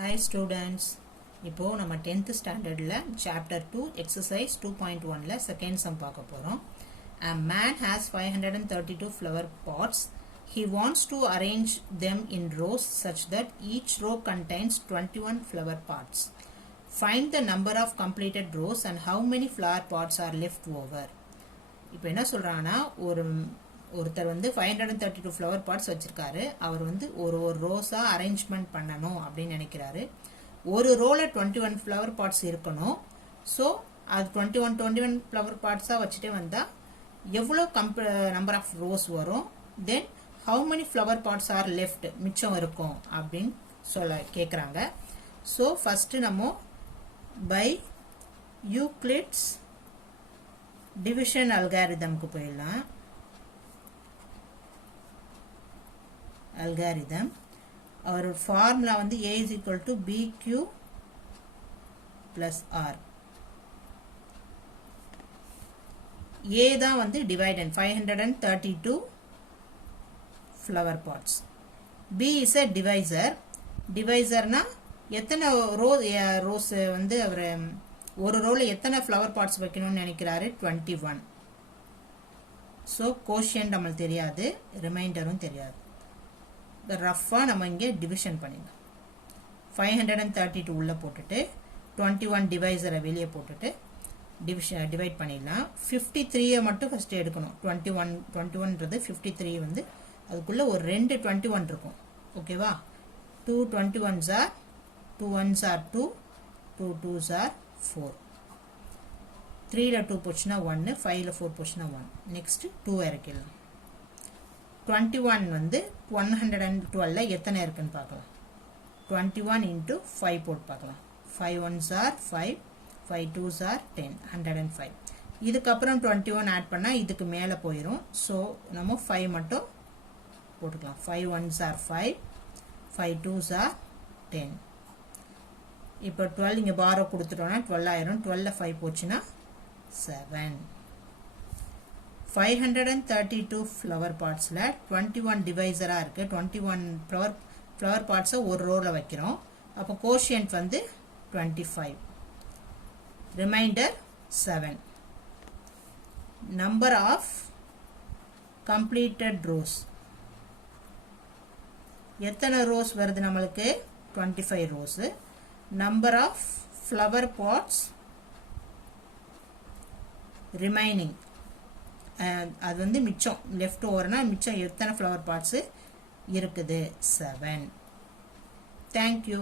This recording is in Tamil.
Hi students, இப்போ நம்ம 10th standardல chapter 2 exercise 2.1ல second sum பார்க்க போறோம். A man has 532 flower pots. He wants to arrange them in rows such that each row contains 21 flower pots. Find the number of completed rows and how many flower pots are left over. இப்போ என்ன சொல்றானா ஒருத்தர் வந்து 532 ஃப்ளவர் பாட்ஸ் வச்சிருக்காரு. அவர் வந்து ஒரு ரோஸா அரேஞ்ச்மெண்ட் பண்ணணும் அப்படின்னு நினைக்கிறாரு. ஒரு ரோல 21 ஃப்ளவர் பாட்ஸ் இருக்கணும். ஸோ அது 21 ஃப்ளவர் பாட்ஸா வச்சுட்டே வந்தா எவ்வளோ நம்பர் ஆஃப் ரோஸ் வரும், then how many flower pots are left மிச்சம் இருக்கும் அப்படின்னு சொல்ல கேட்குறாங்க. ஸோ ஃபர்ஸ்ட் நம்ம பை யூக்ளிட்ஸ் டிவிஷன் அல்காரிதம்க்கு போயிடலாம். algorithm our formula வந்து a is equal to bq plus r. a தான் வந்து dividend 532 flower pots. b is a divisorனா எத்தனை ரோஸ் வந்து அவர் ஒரு ரோல எத்தனை ஃப்ளவர் பாட்ஸ் வைக்கணும்னு நினைக்கிறாரு 21. ஸோ கோஷியன்ட் நம்மளுக்கு தெரியாது, ரிமைண்டரும் தெரியாது. ரஃபாக நம்ம இங்கே டிவிஷன் பண்ணிடலாம். 532 உள்ளே போட்டுட்டு 21 டிவைசரை வெளியே போட்டுட்டு டிவைட் பண்ணிடலாம். 53 மட்டும் ஃபர்ஸ்ட் எடுக்கணும். 21ன்றது 53 வந்து அதுக்குள்ளே ஒரு 2 21 இருக்கும். ஓகேவா? 2 21s are 2 1s are 2, 2 2s are 4. 3ல 2 போச்சுன்னா 1, 5ல 4 போச்சுன்னா 1. நெக்ஸ்ட் 2 இறக்கிடலாம். 21 வந்து 112ல எத்தனை இருக்குன்னு பார்க்கலாம். 21 into 5 போட்டு பார்க்கலாம். 5 1s are 5, 5 2s are 10, 105. இதுக்கப்புறம் 21 ஆட் பண்ணால் இதுக்கு மேலே போயிடும். ஸோ நம்ம 5 மட்டும் போட்டுக்கலாம். 5 1s are 5, 5 2s are 10. இப்போ 12 இங்கே பாரோ கொடுத்துட்டோன்னா 12 ஆயிரும். 12ல 5 போச்சுன்னா 7. 532 ஃப்ளவர் பாட்ஸில் 21 டிவைசராக இருக்குது. 21 ஃப்ளவர் பாட்ஸை ஒரு ரோவில் வைக்கிறோம். அப்போ கோஷியன்ட் வந்து 25, remainder 7. Number of completed rows, எத்தனை ரோஸ் வருது நம்மளுக்கு 25 rows. Number of flower pots remaining, அது வந்து மிச்சம் லெஃப்ட் ஓவர்னா மிச்சம் எத்தனை ஃப்ளவர் பாட்ஸு இருக்குது 7. தேங்க்யூ.